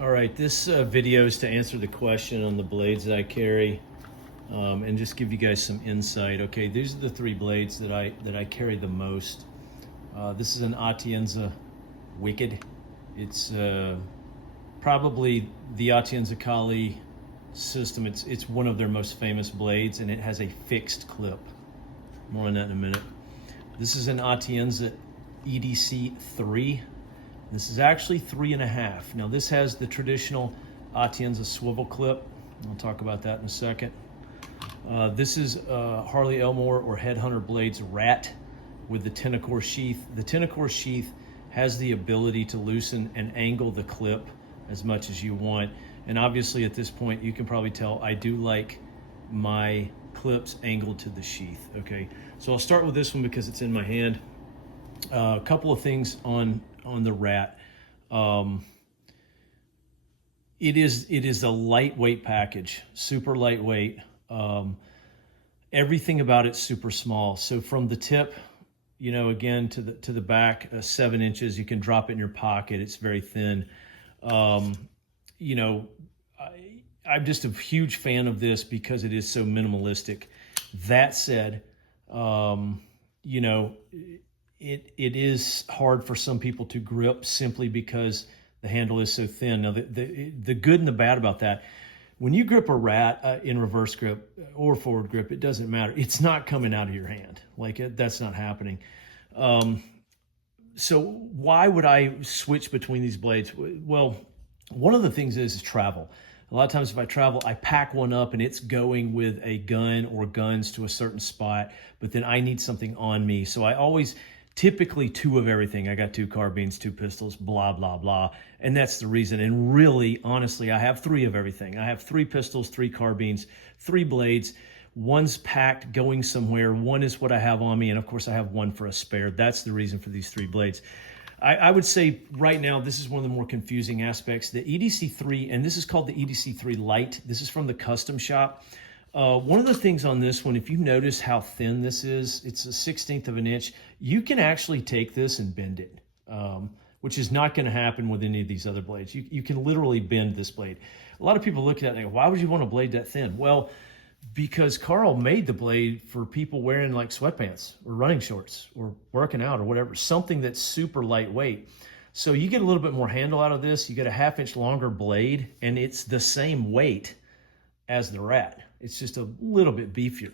All right, this video is to answer the question on the blades that I carry, and just give you guys some insight. Okay, these are the three blades that I carry the most. This is an Atienza Wicked. It's probably the Atienza Kali system. It's one of their most famous blades, and it has a fixed clip. More on that in a minute. This is an Atienza EDC 3. This is actually 3.5. Now this has the traditional Atienza swivel clip. I'll talk about that in a second. This is Harley Elmore or Headhunter Blades Rat with the Tenacore sheath. The Tenacore sheath has the ability to loosen and angle the clip as much as you want. And obviously at this point you can probably tell I do like my clips angled to the sheath. Okay, so I'll start with this one because it's in my hand. A couple of things on the Rat. It is a lightweight package, super lightweight. Everything about it's super small. So from the tip, you know, again to the back, 7 inches. You can drop it in your pocket. It's very thin. You know, I'm just a huge fan of this because it is so minimalistic. That said, you know, it is hard for some people to grip simply because the handle is so thin. Now, the good and the bad about that, when you grip a Rat in reverse grip or forward grip, it doesn't matter. It's not coming out of your hand. Like, that's not happening. So why would I switch between these blades? Well, one of the things is travel. A lot of times if I travel, I pack one up and it's going with a gun or guns to a certain spot, but then I need something on me. So I always typically 2 of everything. I got 2 carbines, 2 pistols, blah, blah, blah. And that's the reason. And really, honestly, I have 3 of everything. I have 3 pistols, 3 carbines, 3 blades. One's packed going somewhere. One is what I have on me. And of course I have one for a spare. That's the reason for these 3 blades. I would say right now, this is one of the more confusing aspects. The EDC3, and this is called the EDC3 Lite. This is from the Custom Shop. One of the things on this one, if you notice how thin this is, it's a 1/16 of an inch. You can actually take this and bend it, which is not going to happen with any of these other blades. You can literally bend this blade. A lot of people look at it and go, why would you want a blade that thin? Well, because Carl made the blade for people wearing like sweatpants or running shorts or working out or whatever, something that's super lightweight. So you get a little bit more handle out of this. You get a 1/2 inch longer blade, and it's the same weight as the Rat. It's just a little bit beefier.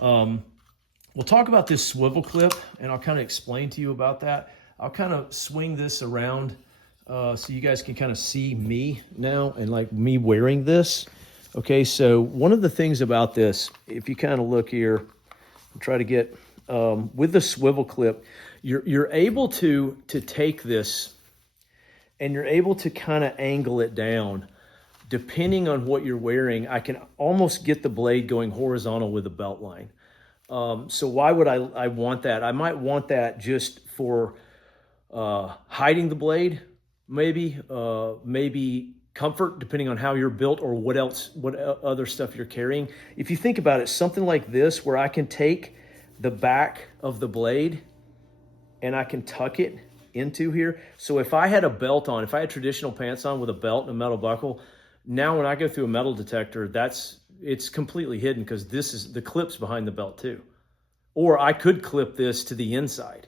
We'll talk about this swivel clip, and I'll kind of explain to you about that. I'll kind of swing this around so you guys can kind of see me now and like me wearing this. Okay, so one of the things about this, if you kind of look here, I'll try to get, with the swivel clip, you're able to take this and you're able to kind of angle it down. Depending on what you're wearing, I can almost get the blade going horizontal with the belt line. So why would I want that? I might want that just for hiding the blade, maybe comfort, depending on how you're built or what other stuff you're carrying. If you think about it, something like this where I can take the back of the blade and I can tuck it into here. So if I had a belt on, if I had traditional pants on with a belt and a metal buckle, now when I go through a metal detector, it's completely hidden because this is the clip's behind the belt too. Or I could clip this to the inside.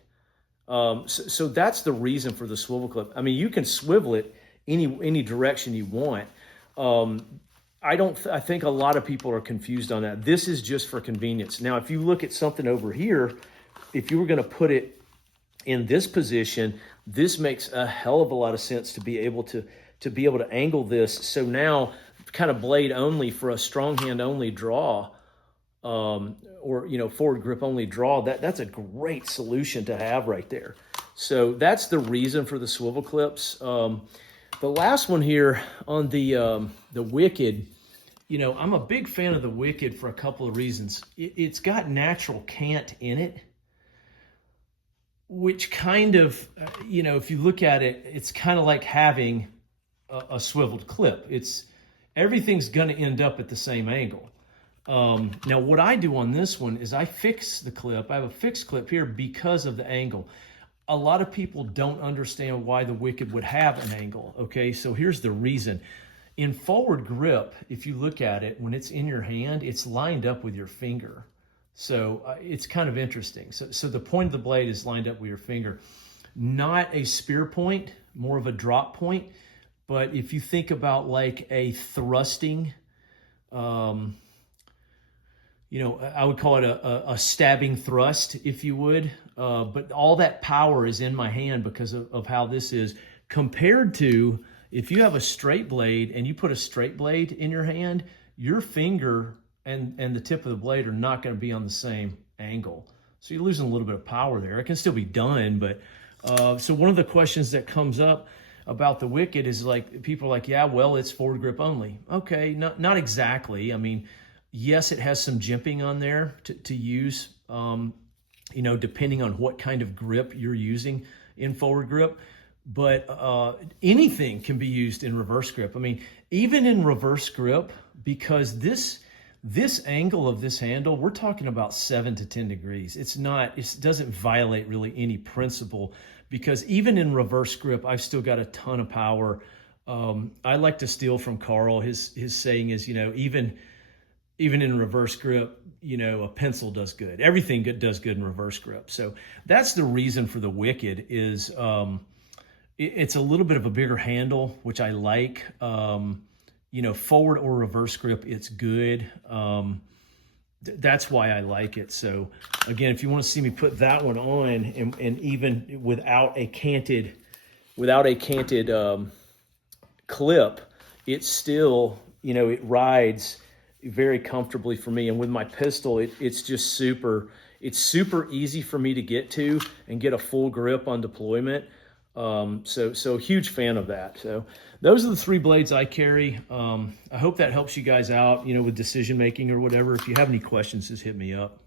So that's the reason for the swivel clip. I mean, you can swivel it any direction you want. I think a lot of people are confused on that. This is just for convenience. Now, if you look at something over here, if you were going to put it in this position, this makes a hell of a lot of sense to be able to angle this. So now kind of blade only for a strong hand only draw, or, you know, forward grip only draw, that's a great solution to have right there. So that's the reason for the swivel clips. The last one here on the Wicked, you know, I'm a big fan of the Wicked for a couple of reasons. It's got natural cant in it, which kind of, you know, if you look at it, it's kind of like having a swiveled clip. Everything's going to end up at the same angle. Now, what I do on this one is I fix the clip. I have a fixed clip here because of the angle. a lot of people don't understand why the Wicked would have an angle. Okay, so here's the reason. In forward grip, if you look at it, when it's in your hand, it's lined up with your finger. So it's kind of interesting. So the point of the blade is lined up with your finger. Not a spear point, more of a drop point. But if you think about like a thrusting, I would call it a stabbing thrust, if you would. But all that power is in my hand because of how this is, compared to if you have a straight blade and you put a straight blade in your hand, your finger and the tip of the blade are not going to be on the same angle. So you're losing a little bit of power there. It can still be done, but so one of the questions that comes up about the Wicked is like, people are like, yeah, well, it's forward grip only. Okay, not exactly. I mean, yes, it has some jimping on there to use, depending on what kind of grip you're using in forward grip. But anything can be used in reverse grip. I mean, even in reverse grip, because this angle of this handle, we're talking about 7 to 10 degrees. It doesn't violate really any principle, because even in reverse grip, I've still got a ton of power. I like to steal from Carl. His saying is, even in reverse grip, a pencil does good. Everything does good in reverse grip. So that's the reason for the Wicked is it's a little bit of a bigger handle, which I like. Forward or reverse grip, it's good. That's why I like it. So again, if you want to see me put that one on, and even without a canted clip, it's still, it rides very comfortably for me. And with my pistol, it's just super easy for me to get to and get a full grip on deployment. So huge fan of that. So those are the 3 blades I carry. I hope that helps you guys out, with decision making or whatever. If you have any questions, just hit me up.